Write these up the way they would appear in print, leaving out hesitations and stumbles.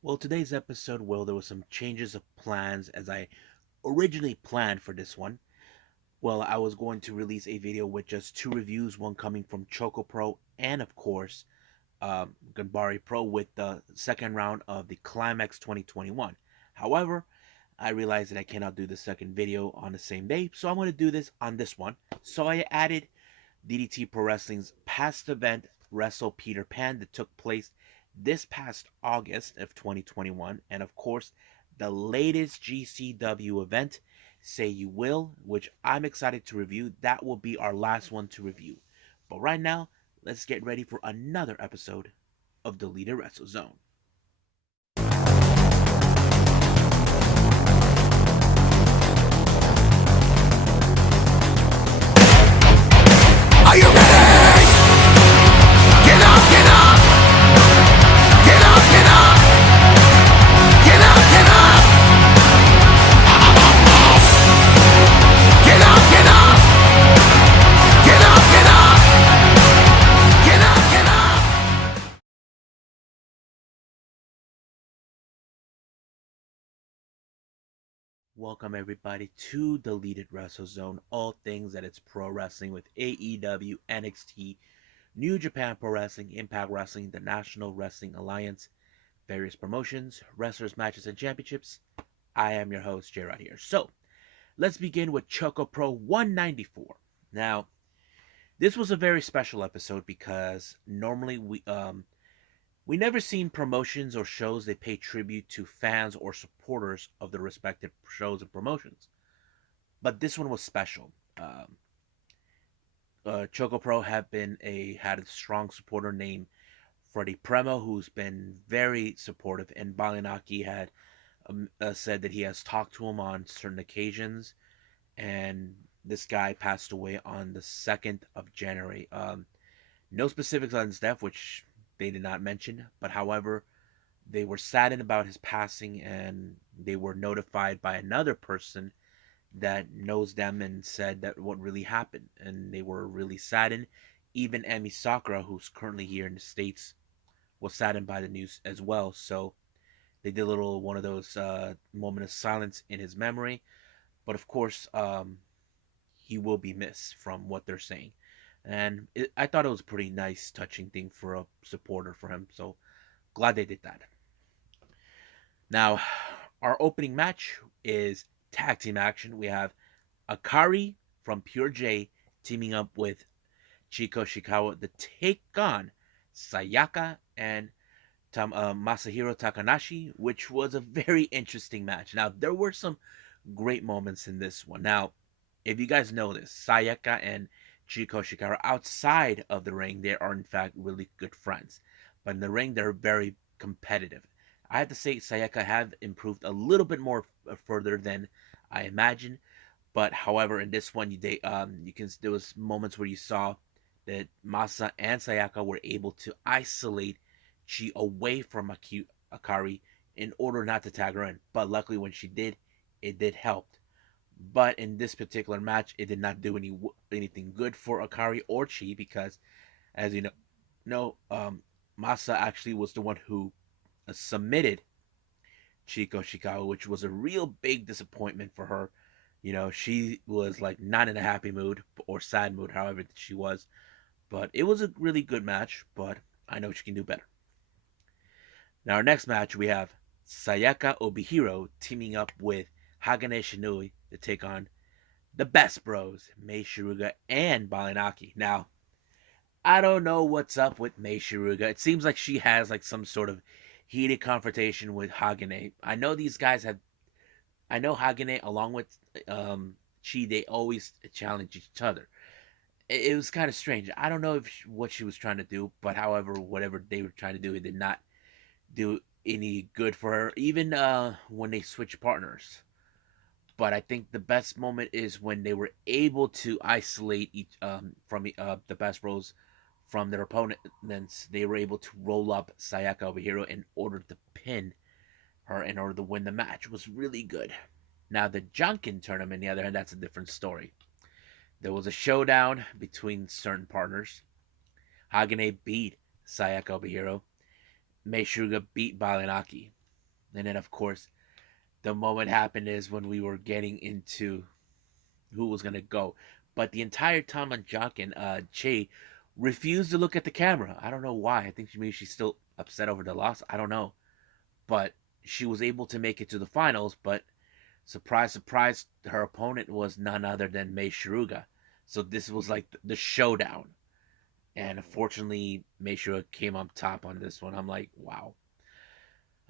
Well, today's episode, there was some changes of plans as I originally planned for this one. Well, I was going to release a video with just two reviews, one coming from ChocoPro and, of course, Ganbare Pro with the second round of the Climax 2021. However, I realized that I cannot do the second video on the same day, so I'm going to do this on this one. So I added DDT Pro Wrestling's past event, Wrestle Peter Pan, that took place this past August of 2021, and of course, the latest GCW event, Say You Will, which I'm excited to review. That will be our last one to review. But right now, let's get ready for another episode of Deleted Wrestle Zone. Are you ready? Get up, get up! Get up, get up! Get up, get up! Get up, get up! Get up, get up! Get up, get up! Welcome everybody to Deleted Wrestle Zone, all things that it's pro wrestling with AEW, NXT, New Japan Pro Wrestling, Impact Wrestling, the National Wrestling Alliance, various promotions, wrestlers, matches, and championships. I am your host, J Rod here. So, let's begin with ChocoPro 194. Now, this was a very special episode because normally we never seen promotions or shows that pay tribute to fans or supporters of the respective shows and promotions. But this one was special. Choco Pro had a strong supporter named Freddie Premo, who's been very supportive, and Balinaki had said that he has talked to him on certain occasions, and this guy passed away on the 2nd of January. No specifics on his death, which they did not mention, but however, they were saddened about his passing, and they were notified by another person that knows them and said that what really happened, and they were really saddened. Even Emi Sakura, who's currently here in the States, was saddened by the news as well. So they did a little one of those moment of silence in his memory. But of course, he will be missed from what they're saying. And I thought it was a pretty nice, touching thing for a supporter for him. So glad they did that. Now, our opening match is tag team action. We have Akari from Pure J teaming up with Chiko Shikawa to take on Sayaka and Masahiro Takanashi, which was a very interesting match. Now, there were some great moments in this one. Now, if you guys know this, Sayaka and Chiko Shikawa outside of the ring, they are in fact really good friends. But in the ring, they're very competitive. I have to say, Sayaka have improved a little bit more further than I imagined. But however, in this one, you can there was moments where you saw that Masa and Sayaka were able to isolate Chi away from Akari in order not to tag her in. But luckily, when she did, it did help. But in this particular match, it did not do anything good for Akari or Chi because, as you know, Masa actually was the one who submitted Chico Shikawa, which was a real big disappointment for her. She was like not in a happy mood or sad mood, however she was. But it was a really good match, but I know she can do better. Now, our next match, we have Sayaka Obihiro teaming up with Hagane Shinui to take on the Best Bros, Mei Shiruga and Balinaki. Now, I don't know what's up with Mei Shiruga. It seems like she has like some sort of heated confrontation with Hagane. I know Hagane along with Chi, they always challenge each other. It was kind of strange. I don't know what she was trying to do, but however, whatever they were trying to do, it did not do any good for her. Even when they switched partners. But I think the best moment is when they were able to isolate each from the Best Bros from their opponents. They were able to roll up Sayaka Obihiro in order to pin her in order to win the match. It was really good. Now the Junkin tournament, on the other hand, that's a different story. There was a showdown between certain partners. Hagane beat Sayaka Obihiro. Meishuga beat Balinaki. And then, of course, the moment happened is when we were getting into who was going to go. But the entire time on Jock and Che refused to look at the camera. I don't know why. I think maybe she's still upset over the loss. I don't know. But she was able to make it to the finals. But surprise, surprise, her opponent was none other than Mei Shiruga. So this was like the showdown. And unfortunately, Mei Shiruga came up top on this one. I'm like, wow.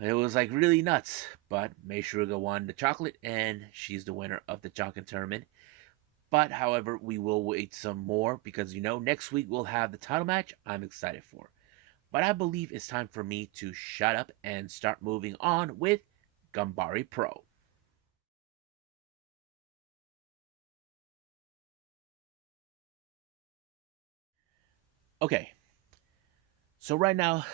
It was like really nuts. But Mei Shiruga won the chocolate, and she's the winner of the chocolate tournament. But however, we will wait some more because next week we'll have the title match I'm excited for. But I believe it's time for me to shut up and start moving on with Ganbare Pro. Okay, so right now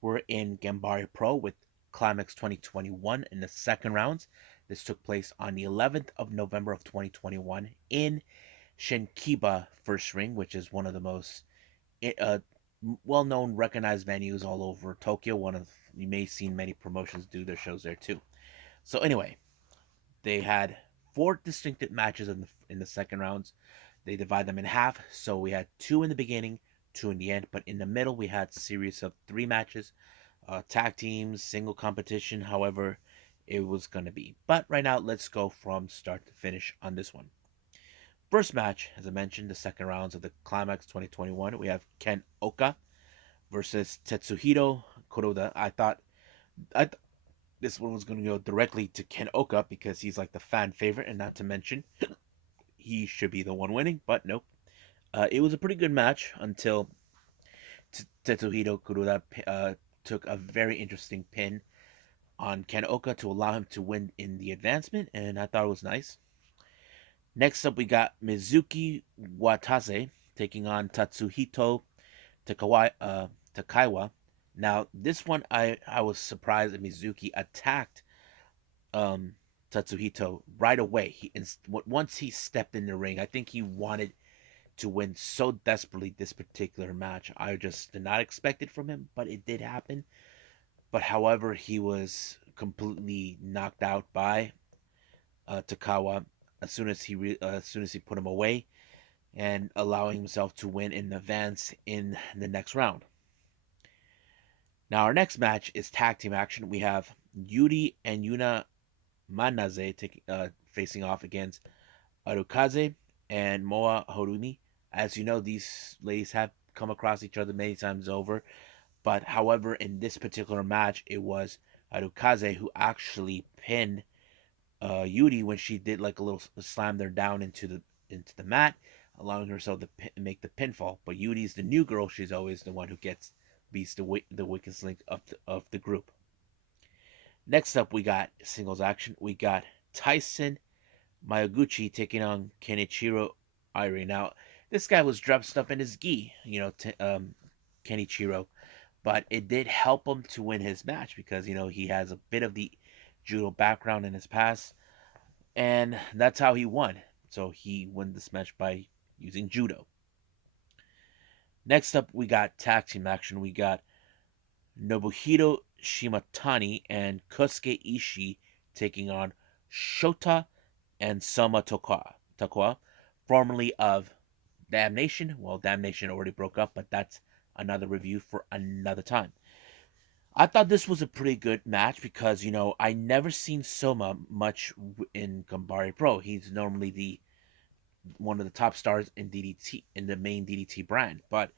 we're in Ganbare Pro with Climax 2021 in the second rounds. This took place on the 11th of November of 2021 in Shinkiba First Ring, which is one of the most uh, well-known, recognized venues all over Tokyo. One of you may have seen many promotions do their shows there too. So anyway, they had four distinctive matches in the second rounds. They divide them in half, so we had two in the beginning, two in the end. But in the middle, we had a series of three matches, tag teams, single competition, however it was gonna be. But right now, let's go from start to finish on this one. First match, as I mentioned, the second rounds of the Climax 2021, we have Ken Oka versus Tetsuhito Kuroda. I thought this one was going to go directly to Ken Oka because he's like the fan favorite, and not to mention he should be the one winning, but nope. It was a pretty good match until Tetsuhito Kuroda took a very interesting pin on Ken Oka to allow him to win in the advancement, and I thought it was nice. Next up, we got Mizuki Watase taking on Tatsuhito Takaiwa. Now, this one, I was surprised that Mizuki attacked um, Tatsuhito right away. Once he stepped in the ring, I think he wanted to win so desperately this particular match. I just did not expect it from him, but it did happen. But however, he was completely knocked out by Takawa as soon as he put him away and allowing himself to win in advance in the next round. Now our next match is tag team action. We have Yuri and Yuna Manaze facing off against Arukaze and Moa Horumi. As you know, these ladies have come across each other many times over. But however, in this particular match, it was Arukaze who actually pinned Yuri when she did like a little slam her down into the mat, allowing herself to make the pinfall. But Yuri's the new girl; she's always the one who beats the weakest link of the group. Next up, we got singles action. We got Tyson Mayaguchi taking on Kenichiro Irie. Now, this guy was dressed up in his gi, Kenichiro, but it did help him to win his match because he has a bit of the judo background in his past, and that's how he won. So he won this match by using judo. Next up, we got tag team action. We got Nobuhiro Shimatani and Kosuke Ishii taking on Shota and Sama Tokawa, formerly of Damnation. Well, Damnation already broke up, but that's another review for another time. I thought this was a pretty good match because I never seen Soma much in Ganbare Pro. He's normally the one of the top stars in DDT in the main DDT brand, but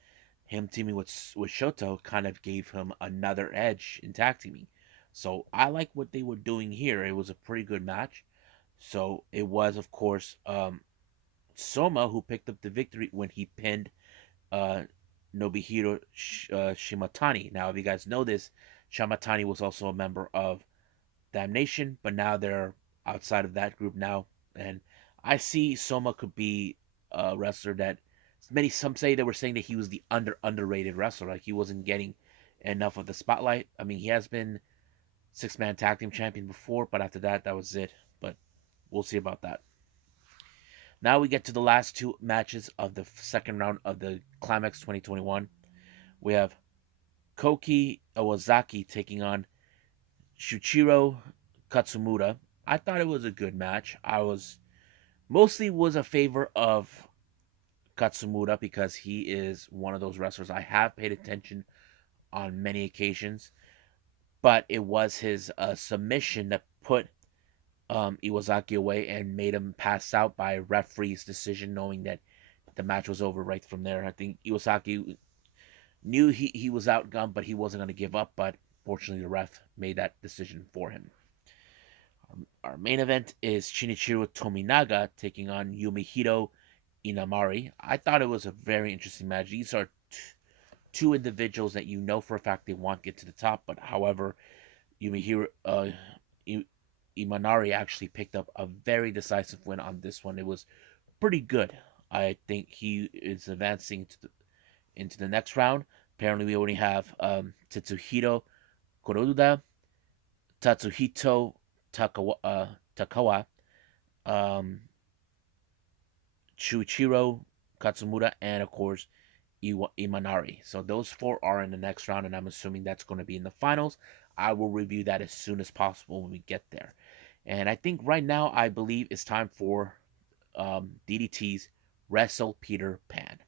him teaming with Shoto kind of gave him another edge in tag teaming. So I like what they were doing here. It was a pretty good match. So it was, of course, Soma who picked up the victory when he pinned uh, Nobuhiro Shimatani. Now, if you guys know this, Shimatani was also a member of Damnation, but now they're outside of that group now. And I see Soma could be a wrestler that some say they were saying that he was the underrated wrestler, like he wasn't getting enough of the spotlight. I mean, he has been 6-man tag team champion before, but after that, that was it. But we'll see about that. Now we get to the last two matches of the second round of the Climax 2021. We have Koki Owazaki taking on Shuichiro Katsumura. I thought it was a good match. I was mostly was a favor of Katsumura because he is one of those wrestlers I have paid attention on many occasions, but it was his submission that put Iwasaki away and made him pass out by referee's decision, knowing that the match was over right from there. I think Iwasaki knew he was outgunned, but he wasn't going to give up. But fortunately, the ref made that decision for him. Our main event is Shinichiro Tominaga taking on Yumihiro Inamari. I thought it was a very interesting match. These are two individuals that you know for a fact they want to get to the top, but however, Yumihiro Imanari actually picked up a very decisive win on this one. It was pretty good. I think he is advancing into the next round. Apparently, we only have Tetsuhiro Kuroda, Tatsuhito Takawa, um, Shuichiro Katsumura, and of course Imanari. So those four are in the next round, and I'm assuming that's going to be in the finals. I will review that as soon as possible when we get there. And I think right now, I believe it's time for DDT's Wrestle Peter Pan.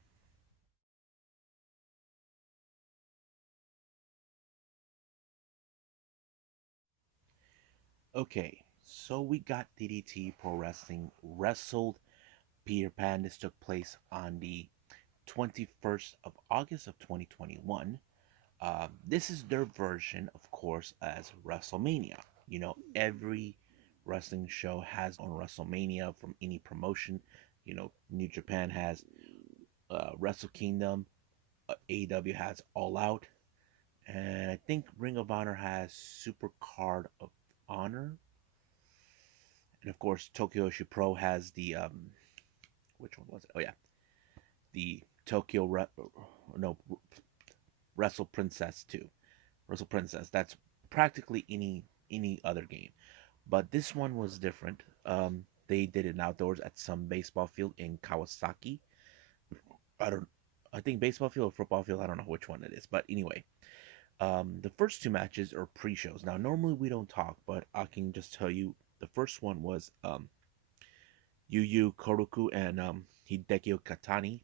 Okay, so we got DDT Pro Wrestling wrestled Peter Pan. This took place on the 21st of August of 2021. This is their version, of course, as WrestleMania. You know, every wrestling show has on WrestleMania from any promotion. You know, New Japan has Wrestle Kingdom, AEW has All Out, and I think Ring of Honor has Super Card of Honor, and of course Tokyo Pro has the which one was it? Oh yeah, the no Wrestle Princess 2. Wrestle Princess. That's practically any other game, but this one was different. They did it outdoors at some baseball field in Kawasaki. I don't. I think baseball field or football field. I don't know which one it is, but anyway, the first two matches are pre-shows. Now, normally we don't talk, but I can just tell you the first one was Yu Yu Koroku and Hideki Katani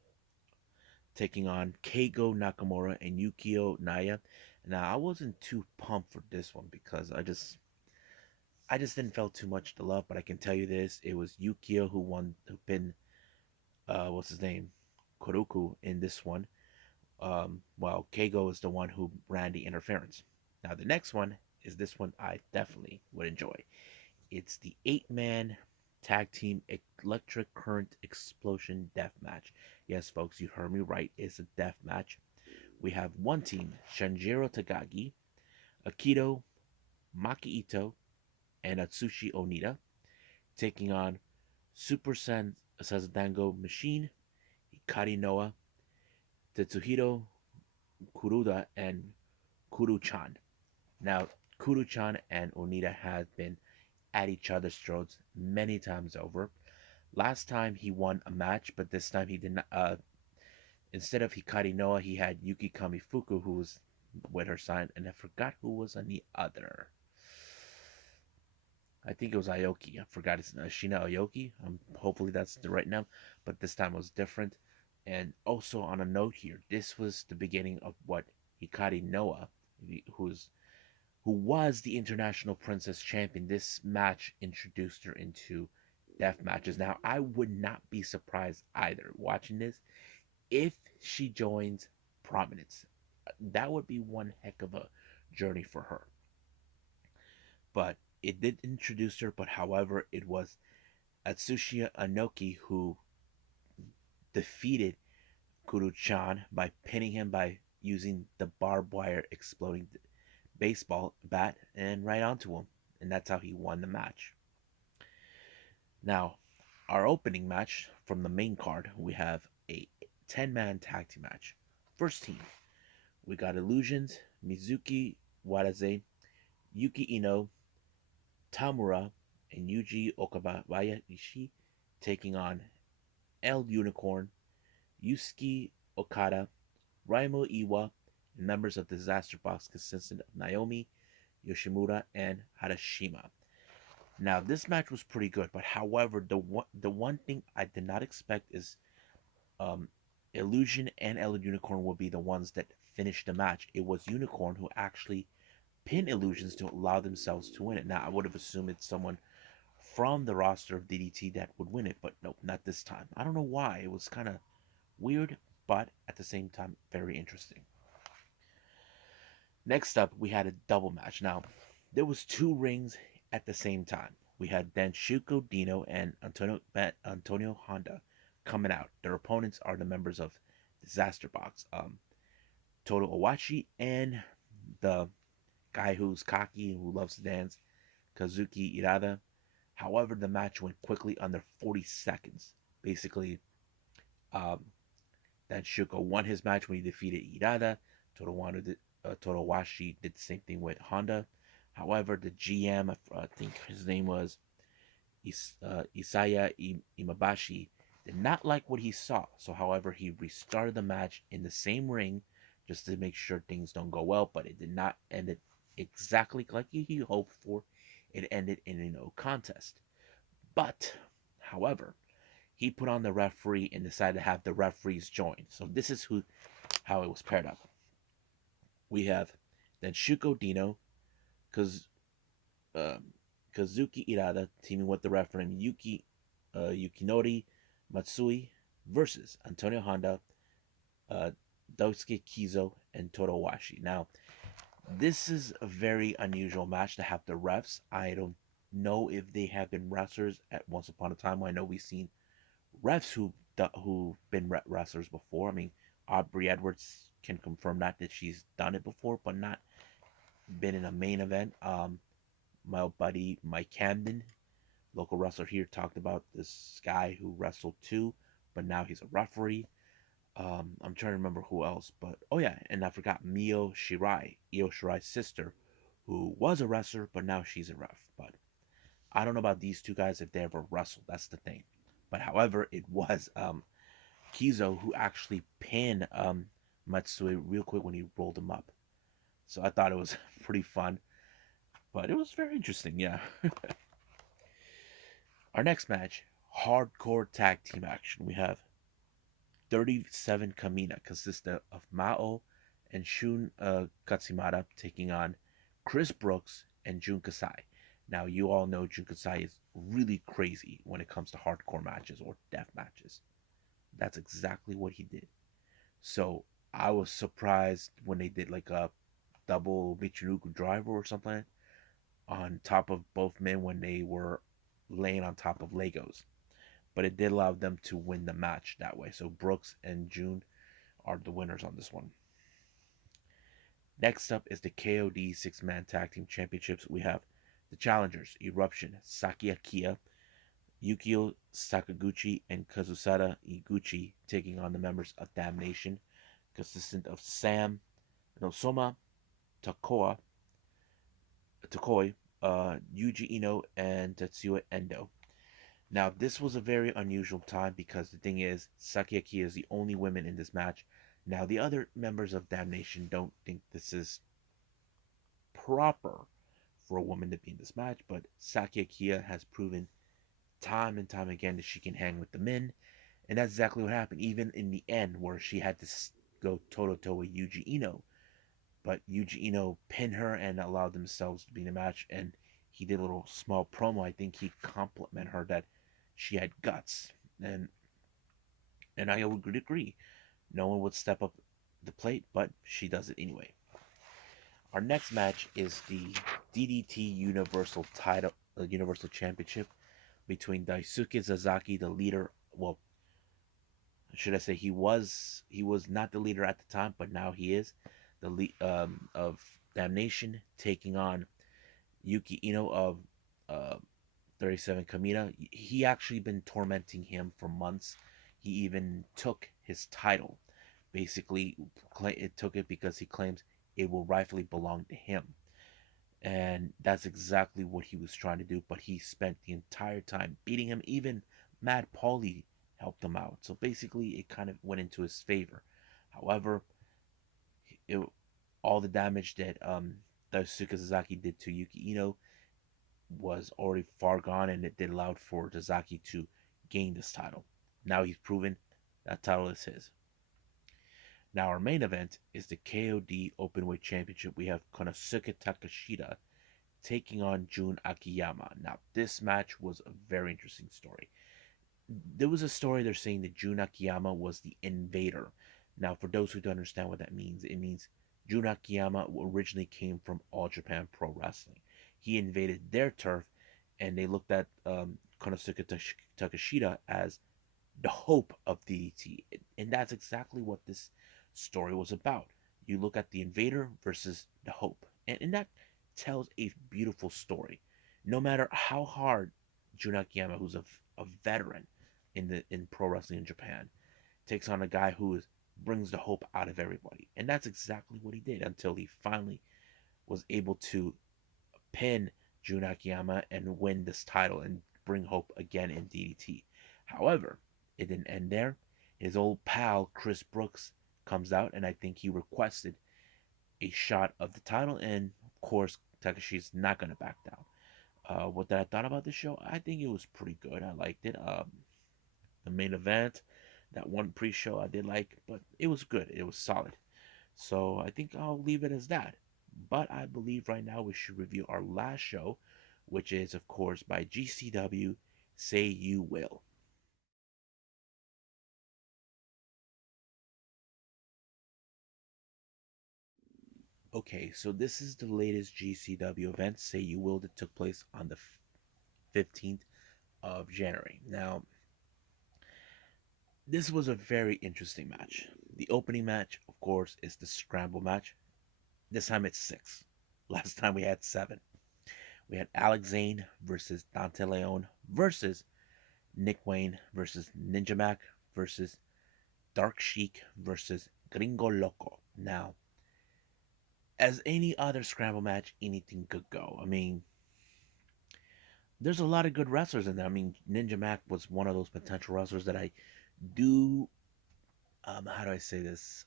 taking on Keigo Nakamura and Yukio Naya. Now, I wasn't too pumped for this one because I just didn't feel too much to love, but I can tell you this: it was Yukio who pinned what's his name, Koroku in this one, while Keigo is the one who ran the interference. Now, the next one is this one I definitely would enjoy. It's the 8-man tag team electric current explosion death match. Yes, folks, you heard me right. It's a death match. We have one team, Shanjiro Tagagi, Akito Makiito, and Atsushi Onita, taking on Super Sazadango Machine, Hikari Noah, Tetsuhiro Kuruda, and Kuru-chan. Now, Kuru-chan and Onita have been at each other's throats many times over. Last time he won a match, but this time he did not. Instead of Hikari Noah, he had Yuki Kamifuku, who was with her side, and I forgot who was on the other. I think it was Aoki. I forgot it's Shina Aoki. Hopefully that's the right name, but this time was different. And also on a note here, this was the beginning of what Hikari Noah, who's who was the International Princess Champion. This match introduced her into death matches. Now, I would not be surprised either watching this if she joins Prominence. That would be one heck of a journey for her. But it did introduce her, but however, it was Atsushi Anoki who defeated Kuru-chan by pinning him by using the barbed wire exploding baseball bat and right onto him. And that's how he won the match. Now, our opening match from the main card, we have a 10-man tag team match. First team, we got Illusions, Mizuki Wadaze, Yuki Ino, Tamura, and Yuji Okabayashi taking on El Unicorn, Yusuke Okada, Raimo Iwa, and members of Disaster Box consisting of Naomi, Yoshimura, and Harashima. Now this match was pretty good, but however, the one thing I did not expect is um, Illusion and El Unicorn will be the ones that finish the match. It was Unicorn who actually pinned Illusions to allow themselves to win it. Now I would have assumed it's someone from the roster of DDT that would win it, but nope, not this time. I don't know why. It was kind of weird, but at the same time, very interesting. Next up, we had a double match. Now, there was two rings at the same time. We had Danshuko Dino and Antonio Honda coming out. Their opponents are the members of Disaster Box, Toto Owachi, and the guy who's cocky and who loves to dance, Kazuki Irada. However, the match went quickly under 40 seconds. Basically, um, Danshuko won his match when he defeated Irada. Totowashi did the same thing with Honda. However, the GM, I think his name was Isaya Imabashi, did not like what he saw. So, however, he restarted the match in the same ring just to make sure things don't go well. But it did not end it exactly like he hoped for. It ended in a no contest. But, however, he put on the referee and decided to have the referees join. So this is how it was paired up. We have then Shuko Dino, Kaz, um, Kazuki Irada teaming with the referee Yukinori Matsui versus Antonio Honda, uh, Daisuke Kizo, and Totowashi. Now, this is a very unusual match to have the refs. I don't know if they have been wrestlers at once upon a time. I know we've seen refs who've been wrestlers before. I mean, Aubrey Edwards can confirm that she's done it before, but not been in a main event. My buddy Mike Camden, local wrestler here, talked about this guy who wrestled too, but now he's a referee. I'm trying to remember who else, but oh yeah, and I forgot Io Shirai's sister, who was a wrestler, but now she's a ref. But I don't know about these two guys if they ever wrestled. That's the thing. But however, it was Kizo who actually pinned Matsui real quick when he rolled him up. So I thought it was pretty fun, but it was very interesting. Yeah. Our next match, hardcore tag team action. We have 37 Kamina, consisting of Mao and Shun Katsimata taking on Chris Brooks and Jun Kasai. Now, you all know Jun Kasai is really crazy when it comes to hardcore matches or death matches. That's exactly what he did. So I was surprised when they did like a double Michinoku driver or something on top of both men when they were laying on top of Legos. But it did allow them to win the match that way. So Brooks and June are the winners on this one. Next up is the KOD six-man tag team championships. We have the challengers Eruption, Saki Akia, Yukio Sakaguchi, and Kazusada Iguchi taking on the members of Damnation, consistent of Sam, Nosoma, Takoa, Takoi, Yuji Ino, and Tetsuya Endo. Now, this was a very unusual time because the thing is, Sakiaki is the only woman in this match. Now, the other members of Damnation don't think this is proper for a woman to be in this match, but Sakiakia has proven time and time again that she can hang with the men, and that's exactly what happened. Even in the end, where she had to go toe to toe with Yuji Ino, but Yuji Ino pinned her and allowed themselves to be in the match, and he did a little small promo. I think he complimented her that she had guts, and I would agree. No one would step up the plate, but she does it anyway. Our next match is the DDT Universal Title, Universal Championship between Daisuke Sasaki, the leader. Well, should I say he was not the leader at the time, but now he is the lead of Damnation, taking on Yuki Ino of uh, 37 Kamina. He actually been tormenting him for months. He even took his title. Basically, it took it because he claims it will rightfully belong to him. And that's exactly what he was trying to do. But he spent the entire time beating him. Even Mad Paulie helped him out. So basically, it kind of went into his favor. However, it, all the damage that Daisuke Sasaki did to Yuki Ino was already far gone, and it did allow for Sasaki to gain this title. Now he's proven that title is his. Now our main event is the KOD Openweight Championship. We have Konosuke Takeshita taking on Jun Akiyama. Now this match was a very interesting story. There was a story they're saying that Jun Akiyama was the invader. Now, for those who don't understand what that means, it means Jun Akiyama originally came from All Japan Pro Wrestling. He invaded their turf, and they looked at Konosuke Takeshita as the hope of DDT. And that's exactly what this story was about. You look at the invader versus the hope. And that tells a beautiful story. No matter how hard Jun Akiyama, who's a veteran in pro wrestling in Japan, takes on a guy who brings the hope out of everybody. And that's exactly what he did until he finally was able to pin Jun Akiyama and win this title and bring hope again in DDT. However, it didn't end there. His old pal Chris Brooks comes out, and I think he requested a shot of the title, and of course Takeshi's not gonna back down. What did I thought about the show? I think it was pretty good. I liked it. The main event, that one pre-show I did like, but it was good. It was solid. So I think I'll leave it as that. But I believe right now we should review our last show, which is of course by GCW. Say You Will. Okay, so this is the latest GCW event, Say You Will, that took place on the 15th of January. Now, this was a very interesting match. The opening match, of course, is the scramble match. This time it's six. Last time we had seven. We had Alex Zane versus Dante Leon versus Nick Wayne versus Ninja Mac versus Dark Sheik versus Gringo Loco. Now, as any other scramble match, anything could go. I mean, there's a lot of good wrestlers in there. I mean, Ninja Mac was one of those potential wrestlers that I do, how do I say this?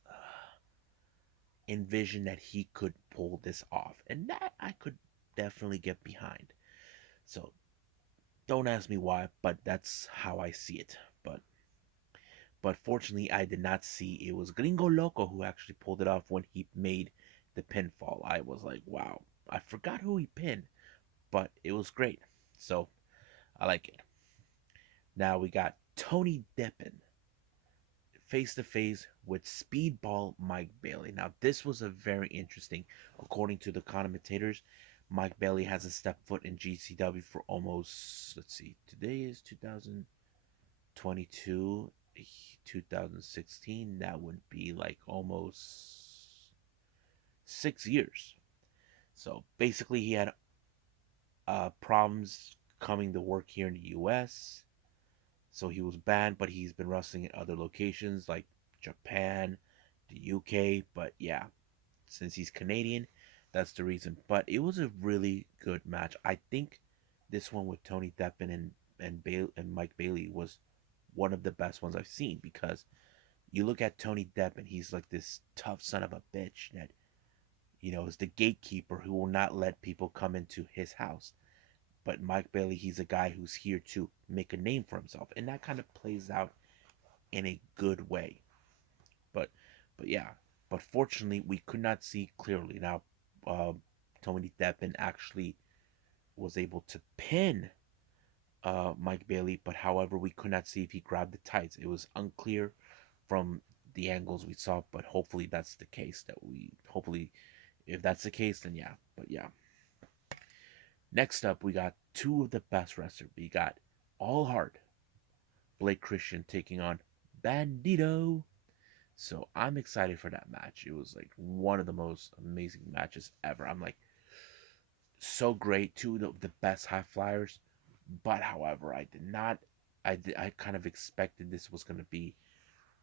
Envision that he could pull this off. And that I could definitely get behind. So don't ask me why, but that's how I see it. But fortunately, I did not see it was Gringo Loco who actually pulled it off when he made the pinfall. I was like, wow, I forgot who he pinned, but it was great. So I like it. Now we got Tony Deppen face to face with Speedball Mike Bailey. Now this was a very interesting, according to the commentators. Mike Bailey hasn't stepped foot in GCW for almost, let's see, today is 2022, 2016. That would be like almost 6 years. So basically, he had problems coming to work here in the U.S. So he was banned, but he's been wrestling in other locations like Japan, the UK. But yeah, since he's Canadian, that's the reason. But it was a really good match. I think this one with Tony Deppen and Mike Bailey was one of the best ones I've seen because you look at Tony Deppen, he's like this tough son of a bitch that is the gatekeeper who will not let people come into his house. But Mike Bailey, he's a guy who's here to make a name for himself, and that kind of plays out in a good way. But but yeah, but fortunately we could not see clearly. Now, uh, Tony Deppen actually was able to pin Mike Bailey, but however we could not see if he grabbed the tights. It was unclear from the angles we saw, but hopefully that's the case. That we hopefully, if that's the case, then yeah. But yeah. Next up, we got two of the best wrestlers. We got All Heart, Blake Christian taking on Bandito. So I'm excited for that match. It was like one of the most amazing matches ever. I'm like so great. Two of the best high flyers. But however, I did not. I kind of expected this was going to be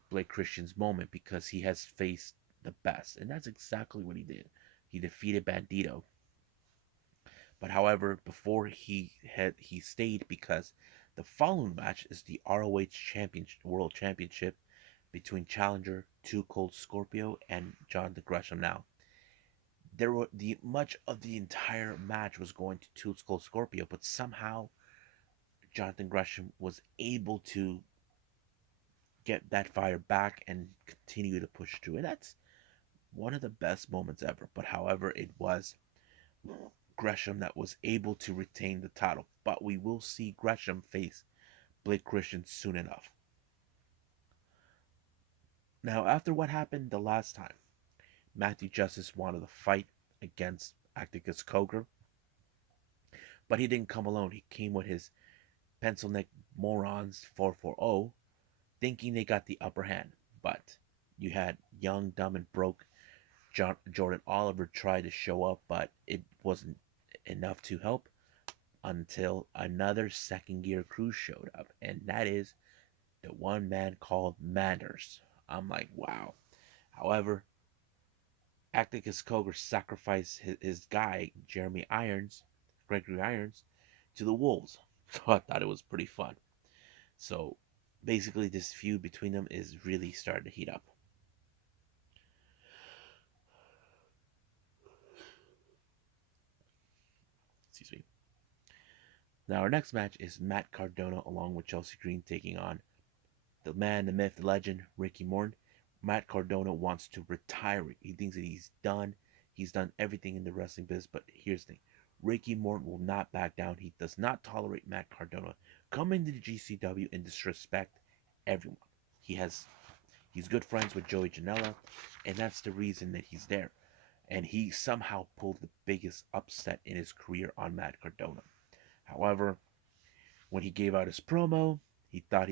Blake Christian's moment because he has faced the best, and that's exactly what he did. He defeated Bandito. But however, before he stayed because the following match is the ROH World Championship between challenger Too Cold Scorpio and John the Gresham. Now, there were the much of the entire match was going to Two Skull Scorpio, but somehow Jonathan Gresham was able to get that fire back and continue to push through. And that's one of the best moments ever. But however, it was Gresham that was able to retain the title. But we will see Gresham face Blake Christian soon enough. Now, after what happened the last time, Matthew Justice wanted to fight against Acticus Cogar, but he didn't come alone. He came with his pencil neck morons 440, thinking they got the upper hand. But you had young, dumb, and broke Jordan Oliver try to show up, but it wasn't enough to help until another second gear crew showed up, and that is the one man called Manders. I'm like, wow. However, Acticus Cogar sacrificed his guy, Gregory Irons, to the Wolves. So I thought it was pretty fun. So basically, this feud between them is really starting to heat up. Excuse me. Now, our next match is Matt Cardona along with Chelsea Green taking on the man, the myth, the legend, Ricky Morton. Matt Cardona wants to retire. He thinks that he's done. He's done everything in the wrestling business. But here's the thing: Ricky Morton will not back down. He does not tolerate Matt Cardona coming to the GCW and disrespect everyone. He has he's good friends with Joey Janela, and that's the reason that he's there. And he somehow pulled the biggest upset in his career on Matt Cardona. However, when he gave out his promo, he thought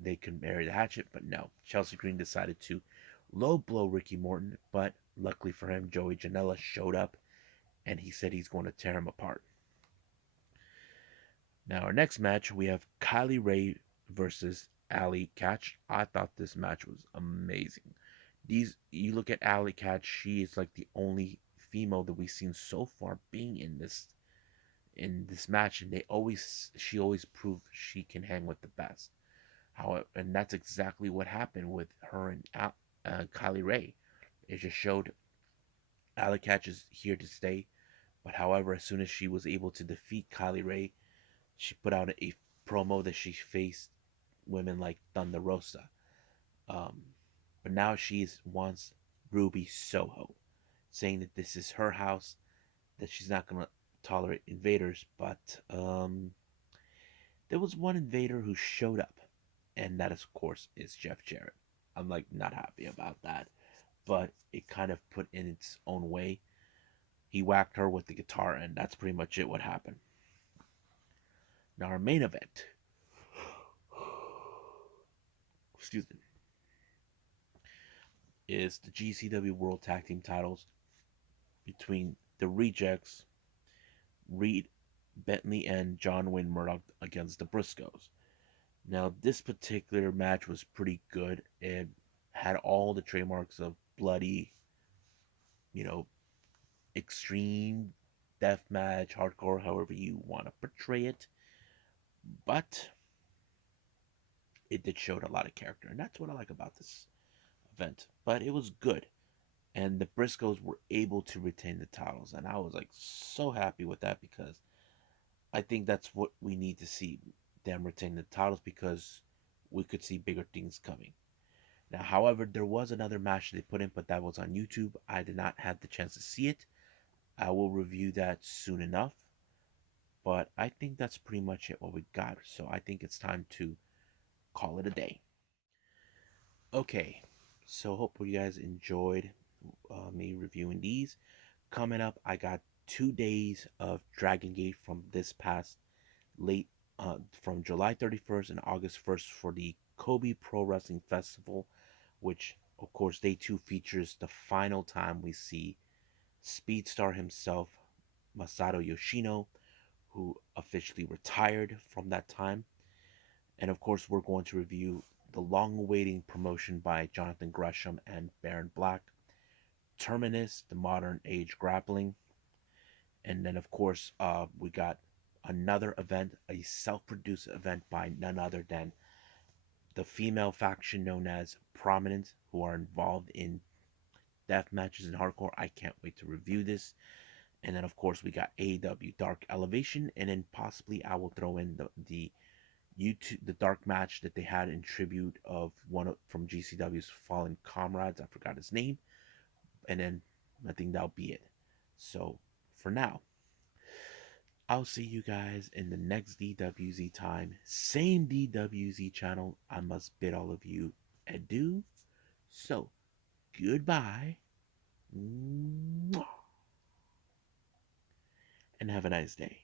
they could marry the hatchet, but no. Chelsea Green decided to low blow Ricky Morton, but luckily for him, Joey Janela showed up and he said he's going to tear him apart. Now, our next match, we have Kylie Ray versus Ali Catch. I thought this match was amazing. You look at Ali Catch, she is like the only female that we've seen so far being in this match, and she always proved she can hang with the best. However, and that's exactly what happened with her and Kylie Ray. It just showed Ali Catch is here to stay. But however, as soon as she was able to defeat Kylie Ray, she put out a promo that she faced women like Thunder Rosa. Um, but now she wants Ruby Soho, saying that this is her house, that she's not gonna tolerate invaders. But there was one invader who showed up, and that, of course, is Jeff Jarrett. I'm like not happy about that, but it kind of put in its own way. He whacked her with the guitar, and that's pretty much it. What happened? Now our main event, excuse me, is the GCW World Tag Team Titles between the Rejects, Reed Bentley, and John Wayne Murdoch against the Briscoes. Now this particular match was pretty good. It had all the trademarks of bloody, you know, extreme death match, hardcore, however you want to portray it. But it did show a lot of character, and that's what I like about this event. But it was good, and the Briscoes were able to retain the titles, and I was like so happy with that because I think that's what we need to see, them retain the titles, because we could see bigger things coming. Now, however, there was another match they put in, but that was on YouTube. I did not have the chance to see it. I will review that soon enough. But I think that's pretty much it what we got. So I think it's time to call it a day. Okay, so hopefully you guys enjoyed me reviewing these. Coming up, I got 2 days of Dragon Gate from this past late from July 31st and August 1st for the Kobe Pro Wrestling Festival, which of course day 2 features the final time we see Speedstar himself, Masato Yoshino, who officially retired from that time. And of course, we're going to review the long awaiting promotion by Jonathan Gresham and Baron Black, Terminus, the modern age grappling. And then, of course, we got another event, a self produced event by none other than the female faction known as Prominent, who are involved in death matches in hardcore. I can't wait to review this. And then of course we got AEW Dark Elevation, and then possibly I will throw in the dark match that they had in tribute of from GCW's fallen comrades. I forgot his name. And then I think that'll be it. So for now, I'll see you guys in the next DWZ time. Same DWZ channel. I must bid all of you adieu. So, goodbye. And have a nice day.